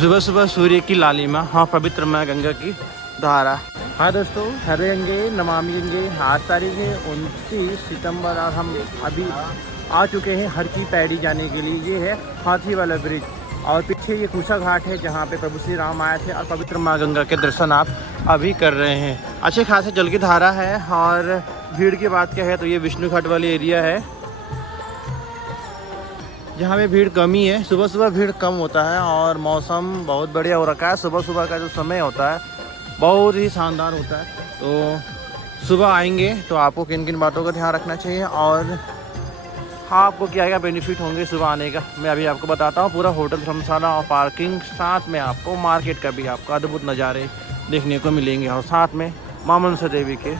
सुबह सुबह सूर्य की लालिमा, हाँ पवित्र माँ गंगा की धारा। हाँ दोस्तों, हरे गंगे नमामि गंगे। आज तारीख है 29 सितंबर और हम अभी आ चुके हैं हर की पैड़ी जाने के लिए। ये है हाथी वाला ब्रिज और पीछे ये कुशा घाट है जहाँ पे प्रभु श्री राम आए थे और पवित्र माँ गंगा के दर्शन आप अभी कर रहे हैं। अच्छे खासे जल की धारा है। और भीड़ की बात क्या है तो ये विष्णु घाट वाली एरिया है जहाँ पे भीड़ कम ही है। सुबह सुबह भीड़ कम होता है और मौसम बहुत बढ़िया हो रखा है। सुबह सुबह का जो समय होता है बहुत ही शानदार होता है। तो सुबह आएंगे तो आपको किन किन बातों का ध्यान रखना चाहिए और हाँ आपको क्या क्या बेनिफिट होंगे सुबह आने का मैं अभी आपको बताता हूँ। पूरा होटल धर्मशाला और पार्किंग, साथ में आपको मार्केट का भी आपको अद्भुत नज़ारे देखने को मिलेंगे और साथ में मां मनसा देवी के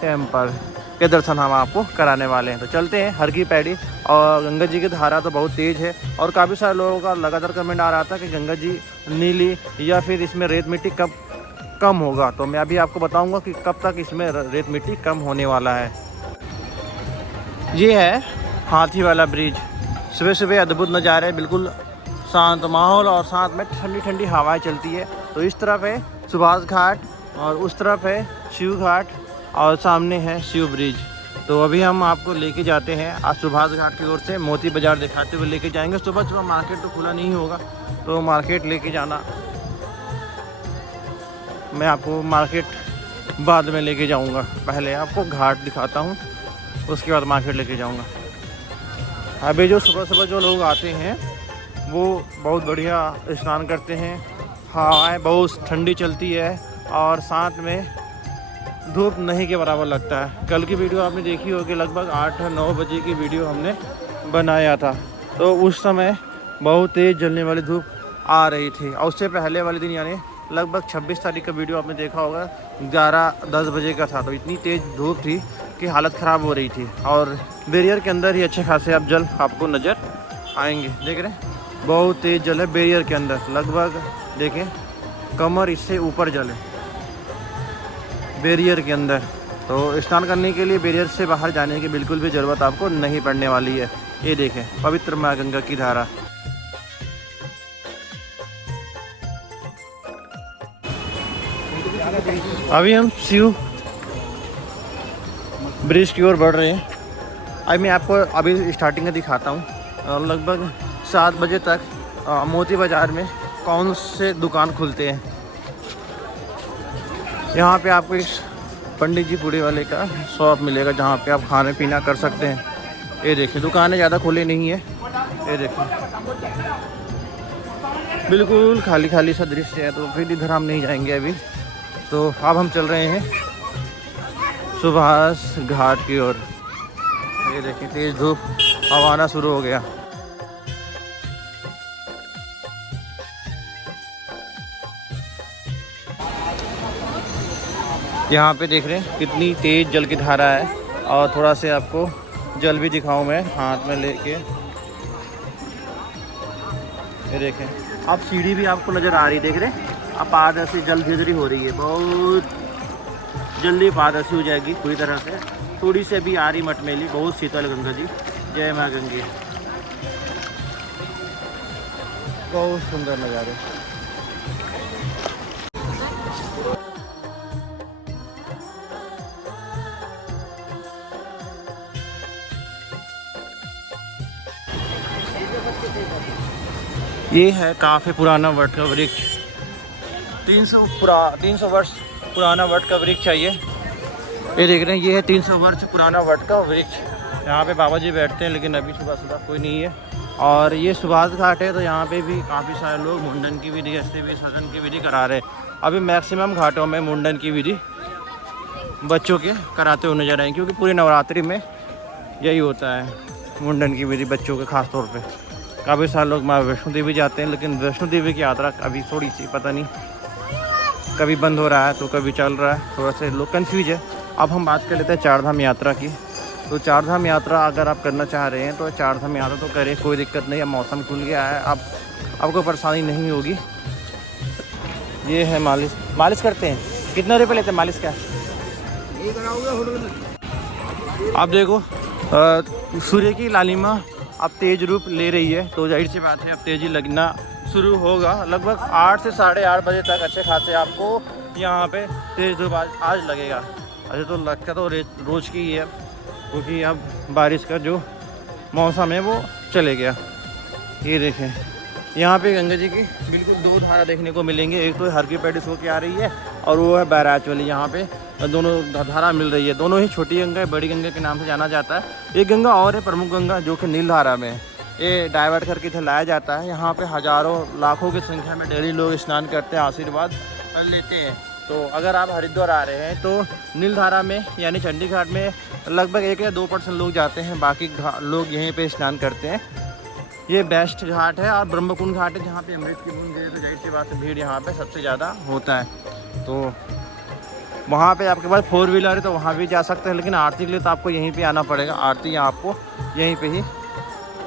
टेम्पल के दर्शन हम आपको कराने वाले हैं। तो चलते हैं हर की पैड़ी। और गंगा जी की धारा तो बहुत तेज़ है और काफ़ी सारे लोगों का लगातार कमेंट आ रहा था कि गंगा जी नीली या फिर इसमें रेत मिट्टी कब कम होगा। तो मैं अभी आपको बताऊंगा कि कब तक इसमें रेत मिट्टी कम होने वाला है। ये है हाथी वाला ब्रिज। सुबह सुबह अद्भुत नज़ारे, बिल्कुल शांत माहौल और साथ में ठंडी ठंडी हवाएं चलती है। तो इस तरफ है सुभाष घाट और उस तरफ है शिव घाट और सामने है शिव ब्रिज। तो अभी हम आपको लेके जाते हैं आज सुभाष घाट की ओर से मोती बाज़ार दिखाते हुए लेके जाएंगे। सुबह सुबह मार्केट तो खुला नहीं होगा तो मार्केट लेके जाना, मैं आपको मार्केट बाद में लेके जाऊंगा। पहले आपको घाट दिखाता हूँ उसके बाद मार्केट लेके जाऊंगा। अभी जो सुबह सुबह जो लोग आते हैं वो बहुत बढ़िया स्नान करते हैं। हवाएँ बहुत ठंडी चलती है और साथ में धूप नहीं के बराबर लगता है। कल की वीडियो आपने देखी होगी, लगभग 8-9 बजे की वीडियो हमने बनाया था। तो उस समय बहुत तेज़ जलने वाली धूप आ रही थी और उससे पहले वाले दिन यानी लगभग 26 तारीख का वीडियो आपने देखा होगा 11-10 बजे का था। तो इतनी तेज़ धूप थी कि हालत ख़राब हो रही थी और बैरियर के अंदर ही अच्छे खासे अब जल आपको नज़र आएंगे। देख रहे हैं बहुत तेज़ जल है बैरियर के अंदर, लगभग देखें कमर इससे ऊपर जल है बैरियर के अंदर। तो स्नान करने के लिए बैरियर से बाहर जाने की बिल्कुल भी ज़रूरत आपको नहीं पड़ने वाली है। ये देखें पवित्र माँ गंगा की धारा। अभी हम शिव ब्रिज की ओर बढ़ रहे हैं। अभी मैं आपको अभी स्टार्टिंग का दिखाता हूँ। लगभग 7 बजे तक मोती बाज़ार में कौन से दुकान खुलते हैं। यहाँ पे आपको इस पंडित जी पूड़ी वाले का शॉप मिलेगा जहाँ पे आप खाने पीना कर सकते हैं। ये देखिए दुकानें ज़्यादा खुली नहीं है। ये देखिए बिल्कुल खाली खाली सा दृश्य है। तो फिर इधर हम नहीं जाएंगे अभी। तो अब हम चल रहे हैं सुभाष घाट की ओर। ये देखिए तेज़ धूप अब आना शुरू हो गया। यहाँ पे देख रहे हैं कितनी तेज़ जल की धारा है और थोड़ा से आपको जल भी दिखाऊं मैं हाथ में लेके। ये देखें अब सीढ़ी भी आपको नज़र आ रही, देख रहे हैं अब पारदर्शी जल धीरे हो रही है। बहुत जल्दी पारदर्शी हो जाएगी पूरी तरह से। थोड़ी से भी आ रही मटमेली, बहुत शीतल गंगा जी। जय माँ गंगे। बहुत सुंदर नज़ारे। ये है काफ़ी पुराना वट का वृक्ष। 300 वर्ष पुराना वट का वृक्ष है ये देख रहे हैं। ये है 300 वर्ष पुराना वट का वृक्ष। यहाँ पे बाबा जी बैठते हैं लेकिन अभी सुबह सुबह कोई नहीं है। और ये सुभाष घाट है तो यहाँ पे भी काफ़ी सारे लोग मुंडन की विधि, अस्थि विसर्जन की विधि करा रहे हैं। अभी मैक्सिमम घाटों में मुंडन की विधि बच्चों के कराते हुए नजर आएंगे क्योंकि पूरी नवरात्रि में यही होता है मुंडन की विधि बच्चों के खास तौर पे। काफ़ी सारे लोग माँ वैष्णो देवी जाते हैं लेकिन वैष्णो देवी की यात्रा अभी थोड़ी सी पता नहीं कभी बंद हो रहा है तो कभी चल रहा है, थोड़ा से लोग कन्फ्यूज है। अब हम बात कर लेते हैं चारधाम यात्रा की। तो चारधाम यात्रा अगर आप करना चाह रहे हैं तो चारधाम यात्रा तो करें, कोई दिक्कत नहीं है। मौसम खुल गया है, अब आपको परेशानी नहीं होगी। ये है मालिश करते हैं। कितने रुपये लेते हैं मालिश का? आप देखो सूर्य की लालिमा अब तेज रूप ले रही है, तो जाहिर सी बात है अब तेज़ी लगना शुरू होगा। लगभग 8 से 8:30 बजे तक अच्छे खासे आपको यहाँ पे तेज़ धूप आज लगेगा। अच्छा तो लगता तो रोज़ की ही है, क्योंकि अब बारिश का जो मौसम है वो चले गया। ये देखें यहाँ पे गंगा जी की बिल्कुल 2 धारा देखने को मिलेंगे। एक तो हर की पैडी सो के आ रही है और वो है बैराज वाली, यहाँ पे दोनों धारा मिल रही है। दोनों ही छोटी गंगा है, बड़ी गंगा के नाम से जाना जाता है। एक गंगा और है प्रमुख गंगा जो कि नील धारा में है। ये डाइवर्ट करके इधर लाया जाता है। यहाँ पे हज़ारों लाखों की संख्या में डेली लोग स्नान करते हैं, आशीर्वाद लेते हैं। तो अगर आप हरिद्वार आ रहे हैं तो नील धारा में यानी चंडी घाट में लगभग 1 या 2% लोग जाते हैं, बाकी लोग यहीं पे स्नान करते हैं। ये बेस्ट घाट है और ब्रह्मकुंड घाट है जहाँ पे अमृत की बूंद गिरे, तो जाहिर सी बात है भीड़ यहाँ पे सबसे ज़्यादा होता है। तो वहाँ पे आपके पास 4 व्हीलर है तो वहाँ भी जा सकते हैं, लेकिन आरती के लिए तो आपको यहीं पे आना पड़ेगा। आरती आपको यहीं पे ही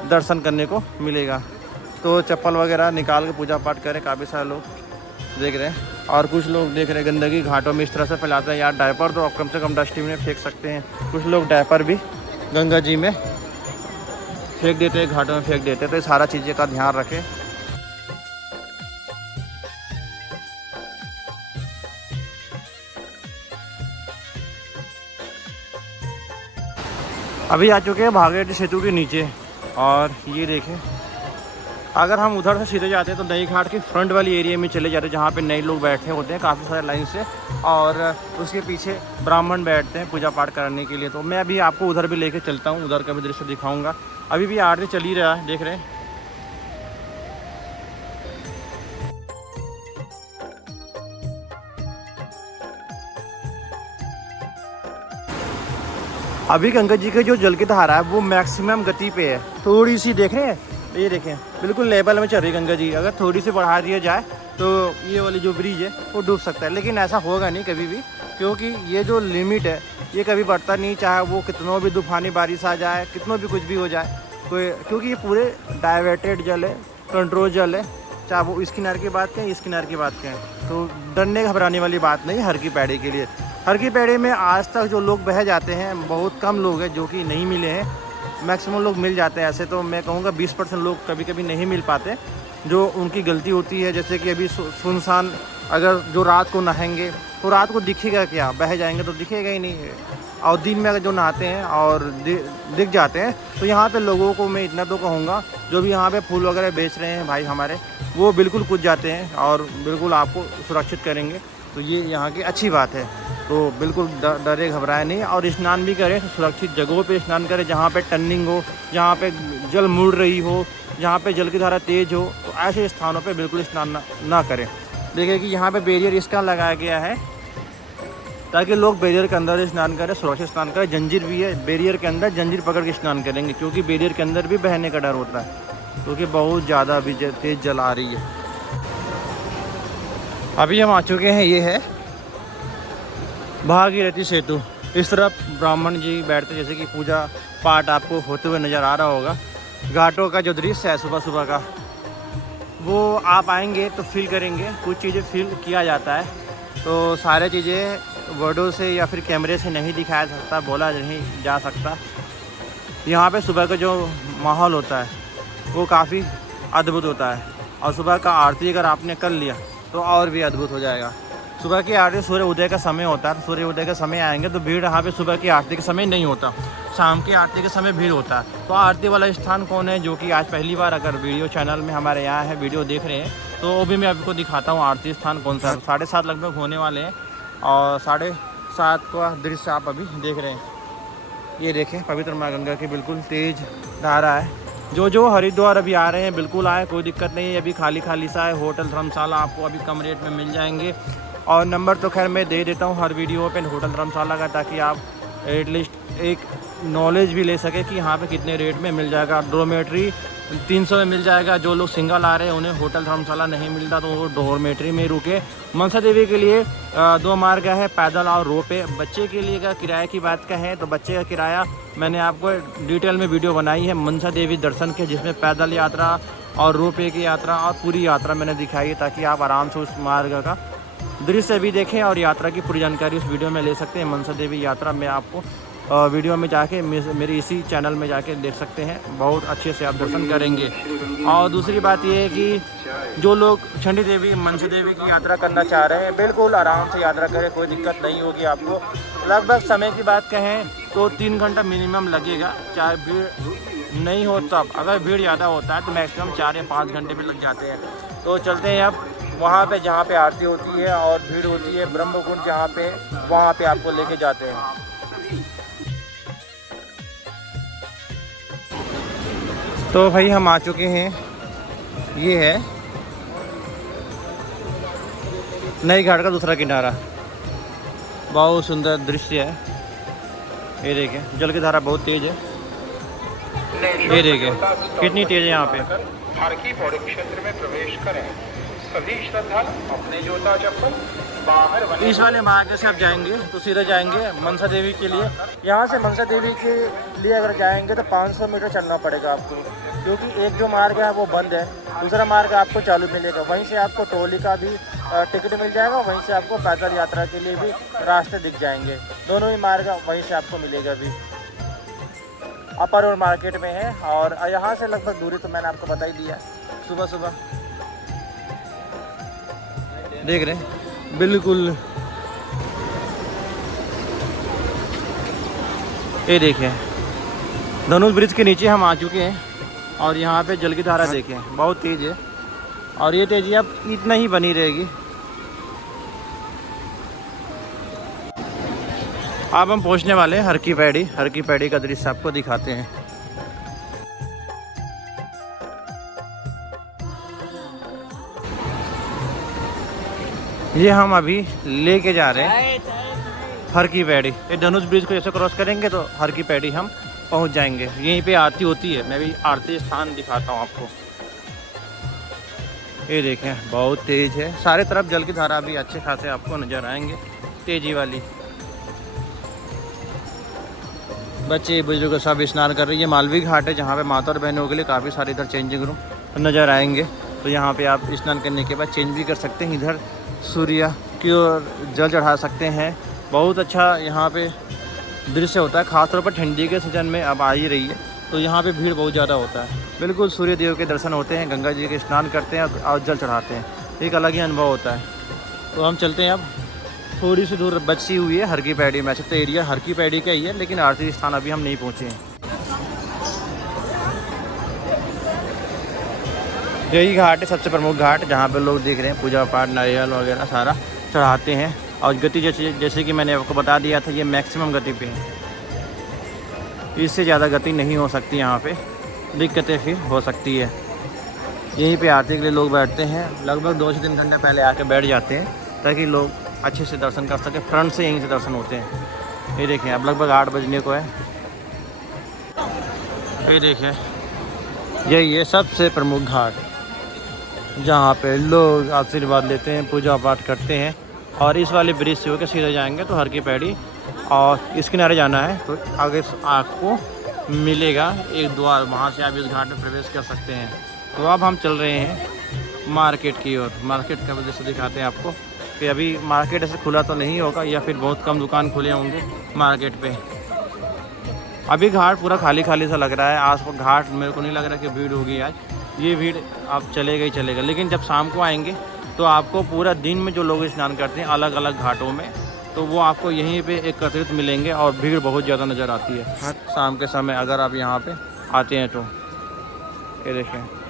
दर्शन करने को मिलेगा। तो चप्पल वगैरह निकाल के पूजा पाठ करें। काफ़ी सारे लोग देख रहे हैं और कुछ लोग देख रहे हैं गंदगी घाटों में इस तरह से फैलाते हैं। यार डायपर तो आप कम से कम डस्टबिन में फेंक सकते हैं। कुछ लोग डायपर भी गंगा जी में फेंक देते हैं, घाटों में फेंक देते हैं। तो ये सारा चीज़ें का ध्यान रखें। अभी आ चुके हैं भागीरथी सेतु के नीचे और ये देखें अगर हम उधर से सीधे जाते हैं तो नई घाट के फ्रंट वाली एरिया में चले जाते हैं जहाँ पे नए लोग बैठे होते हैं काफ़ी सारे लाइन से, और उसके पीछे ब्राह्मण बैठते हैं पूजा पाठ करने के लिए। तो मैं अभी आपको उधर भी लेके चलता हूँ, उधर का भी दृश्य दिखाऊंगा। अभी भी आरती चल ही रहा है, देख रहे हैं। अभी गंगा जी के जो जल की धारा है वो मैक्सिमम गति पे है, थोड़ी सी देख रहे हैं, ये देखें बिल्कुल लेवल में चल रही गंगा जी। अगर थोड़ी सी बढ़ा दिया जाए तो ये वाली जो ब्रिज है वो डूब सकता है, लेकिन ऐसा होगा नहीं कभी भी, क्योंकि ये जो लिमिट है ये कभी बढ़ता नहीं, चाहे वो कितनों भी तूफानी बारिश आ जाए, कितनों भी कुछ भी हो जाए कोई, क्योंकि ये पूरे डाइवर्टेड जल है, कंट्रोल जल है। चाहे वो इस किनारे की बात करें इस किनारे की बात करें, तो डरने घबराने वाली बात नहीं हर की पैड़ी के लिए। हर की पैड़ी में आज तक जो लोग बह जाते हैं बहुत कम लोग हैं जो कि नहीं मिले हैं, मैक्सिमम लोग मिल जाते हैं। ऐसे तो मैं कहूँगा 20% लोग कभी कभी नहीं मिल पाते, जो उनकी गलती होती है। जैसे कि अभी सुनसान अगर जो रात को नहाएंगे तो रात को दिखेगा क्या, बह जाएंगे तो दिखेगा ही नहीं। और दिन में अगर जो नहाते हैं और दिख जाते हैं, तो यहाँ पे लोगों को मैं इतना तो कहूँगा जो भी यहाँ पे फूल वगैरह बेच रहे हैं भाई हमारे, वो बिल्कुल कूद जाते हैं और बिल्कुल आपको सुरक्षित करेंगे। तो ये यहाँ की अच्छी बात है। तो बिल्कुल डरे घबराए नहीं, और स्नान भी करें तो सुरक्षित जगहों पे स्नान करें, जहाँ पे टर्निंग हो, जहाँ पे जल मुड़ रही हो, जहाँ पे जल की धारा तेज़ हो, तो ऐसे स्थानों पे बिल्कुल स्नान ना करें। देखिए कि यहाँ पे बैरियर इसका लगाया गया है ताकि लोग बैरियर के अंदर स्नान करें, सुरक्षित स्नान करें। जंजीर भी है बैरियर के अंदर, जंजीर पकड़ के स्नान करेंगे, क्योंकि बैरियर के अंदर भी बहने का डर होता है, क्योंकि बहुत ज़्यादा अभी तेज़ जल आ रही है। अभी हम आ चुके हैं, ये है भागीरथी सेतु। इस तरफ ब्राह्मण जी बैठते, जैसे कि पूजा पाठ आपको होते हुए नज़र आ रहा होगा। घाटों का जो दृश्य है सुबह सुबह का, वो आप आएंगे तो फील करेंगे। कुछ चीज़ें फील किया जाता है, तो सारे चीज़ें वर्डों से या फिर कैमरे से नहीं दिखाया सकता, बोला नहीं जा सकता। यहाँ पे सुबह का जो माहौल होता है वो काफ़ी अद्भुत होता है, और सुबह का आरती अगर आपने कर लिया तो और भी अद्भुत हो जाएगा। सुबह की आरती सूर्य उदय का समय होता है, सूर्य उदय का समय आएंगे तो भीड़ यहाँ पे सुबह की आरती के समय नहीं होता, शाम की आरती के समय भीड़ होता है। तो आरती वाला स्थान कौन है, जो कि आज पहली बार अगर वीडियो चैनल में हमारे यहाँ है वीडियो देख रहे हैं, तो वो भी मैं आपको दिखाता हूँ आरती स्थान कौन सा है। 7:30 लगभग होने वाले हैं और 7:30 का दृश्य आप अभी देख रहे हैं। ये देखें पवित्र माँ गंगा की बिल्कुल तेज़ धारा है। जो हरिद्वार अभी आ रहे हैं बिल्कुल आए, कोई दिक्कत नहीं है। अभी खाली सा है, होटल धर्मशाला आपको अभी कम रेट में मिल जाएंगे। और नंबर तो खैर मैं दे देता हूँ हर वीडियो पे होटल धर्मशाला का, ताकि आप एटलीस्ट एक नॉलेज भी ले सके कि यहाँ पे कितने रेट में मिल जाएगा। डोरमेट्री 300 में मिल जाएगा। जो लोग सिंगल आ रहे हैं उन्हें होटल धर्मशाला नहीं मिलता तो वो डोरमेट्री में रुके। मनसा देवी के लिए 2 मार्ग है, पैदल और रोपे। बच्चे के लिए का किराए की बात कहें तो बच्चे का किराया मैंने आपको डिटेल में वीडियो बनाई है मनसा देवी दर्शन के, जिसमें पैदल यात्रा और रोपवे की यात्रा और पूरी यात्रा मैंने दिखाई है, ताकि आप आराम से उस मार्ग का दृश्य भी देखें और यात्रा की पूरी जानकारी उस वीडियो में ले सकते हैं। मनसा देवी यात्रा में आपको वीडियो में जाके मेरे इसी चैनल में जाके देख सकते हैं, बहुत अच्छे से आप दर्शन करेंगे। और दूसरी बात ये है कि जो लोग चंडी देवी मनसा देवी की यात्रा करना चाह रहे हैं, बिल्कुल आराम से यात्रा करें, कोई दिक्कत नहीं होगी आपको। लगभग समय की बात कहें तो 3 घंटा मिनिमम लगेगा, चाहे भीड़ नहीं हो तब। अगर भीड़ ज़्यादा होता है तो मैक्सिमम 4 या 5 घंटे भी लग जाते हैं। तो चलते हैं अब वहाँ पे जहाँ पे आरती होती है और भीड़ होती है, ब्रह्मकुंड जहाँ पे, वहाँ पे आपको लेके जाते हैं। तो भाई हम आ चुके हैं, ये है नई घाट का दूसरा किनारा। बहुत सुंदर दृश्य है, ये देखें जल की धारा बहुत तेज है, ये देखें कितनी तेज है यहाँ पे। हर की पौड़ी क्षेत्र में प्रवेश करें। सभी श्रद्धालु अपने जूता चप्पल बाहर बने। इस वाले मार्ग से आप जाएंगे तो सीधे जाएंगे मनसा देवी के लिए। यहाँ से मनसा देवी के लिए अगर जाएंगे तो 500 मीटर चलना पड़ेगा आपको, क्योंकि एक जो मार्ग है वो बंद है, दूसरा मार्ग आपको चालू मिलेगा। वहीं से आपको ट्रॉली का भी टिकट मिल जाएगा, वहीं से आपको पैदल यात्रा के लिए भी रास्ते दिख जाएंगे। दोनों ही मार्ग वहीं से आपको मिलेगा भी। अपर और मार्केट में है, और यहाँ से लगभग दूरी तो मैंने आपको बता ही दिया। सुबह सुबह देख रहे हैं बिल्कुल, ये देखें धनुष ब्रिज के नीचे हम आ चुके हैं, और यहाँ पे जल की धारा देखें बहुत तेज है, और ये तेजी अब इतना ही बनी रहेगी। अब हम पहुँचने वाले हैं हर की पैड़ी का दृश्य आपको दिखाते हैं। ये हम अभी लेके जा रहे हैं हर की पैड़ी। ये धनुष ब्रिज को जैसे क्रॉस करेंगे तो हर की पैड़ी हम पहुंच जाएंगे। यहीं पे आरती होती है, मैं भी आरती स्थान दिखाता हूं आपको। ये देखें बहुत तेज है, सारे तरफ जल की धारा भी अच्छे खासे आपको नज़र आएंगे, तेजी वाली। बच्चे बुजुर्ग सब स्नान कर रही है। मालवी घाट है जहाँ पे माता और बहनों के लिए काफ़ी सारे इधर चेंजिंग रूम नज़र आएंगे, तो यहाँ पे आप स्नान करने के बाद चेंज भी कर सकते हैं। इधर सूर्य की ओर जल चढ़ा सकते हैं। बहुत अच्छा यहाँ पे दृश्य होता है, ख़ासतौर पर ठंडी के सीजन में अब आ ही रही है, तो यहाँ पे भीड़ बहुत ज़्यादा होता है। बिल्कुल सूर्य देव के दर्शन होते हैं, गंगा जी के स्नान करते हैं और जल चढ़ाते हैं, एक अलग ही अनुभव होता है। तो हम चलते हैं अब, थोड़ी सी दूर बची हुई है हर की पैड़ी में। अच्छा तो एरिया हर की पैड़ी का ही है, लेकिन आरती स्थान अभी हम नहीं पहुँचे हैं। यही घाट है सबसे प्रमुख घाट, जहाँ पे लोग देख रहे हैं पूजा पाठ नारियल वगैरह सारा चढ़ाते हैं। और गति जैसे कि मैंने आपको बता दिया था, ये मैक्सिमम गति पे है, इससे ज़्यादा गति नहीं हो सकती। यहाँ पे दिक्कतें फिर हो सकती है। यहीं पे आरती के लिए लोग बैठते हैं, लगभग 2 से 3 घंटे पहले आके बैठ जाते हैं, ताकि लोग अच्छे से दर्शन कर सकें। फ्रंट से यहीं से दर्शन होते हैं। ये देखें अब लगभग 8 बजने को है। ये देखें यही है सबसे प्रमुख घाट, जहाँ पे लोग आशीर्वाद लेते हैं, पूजा पाठ करते हैं। और इस वाले ब्रिज से होकर सीधे जाएंगे तो हर की पैड़ी, और इस किनारे जाना है तो आगे आपको मिलेगा एक द्वार, वहाँ से आप इस घाट में प्रवेश कर सकते हैं। तो अब हम चल रहे हैं मार्केट की ओर। मार्केट का वजह से दिखाते हैं आपको कि अभी मार्केट ऐसे खुला तो नहीं होगा, या फिर बहुत कम दुकान खुले होंगे मार्केट पे। अभी घाट पूरा खाली खाली सा लग रहा है। आस पास घाट मेरे को नहीं लग रहा कि भीड़ होगी आज, ये भीड़ आप चलेगा ही चलेगा। लेकिन जब शाम को आएंगे तो आपको पूरा दिन में जो लोग स्नान करते हैं अलग अलग घाटों में, तो वो आपको यहीं पे एकत्रित मिलेंगे, और भीड़ बहुत ज़्यादा नज़र आती है शाम के समय अगर आप यहाँ पे आते हैं तो। ये देखें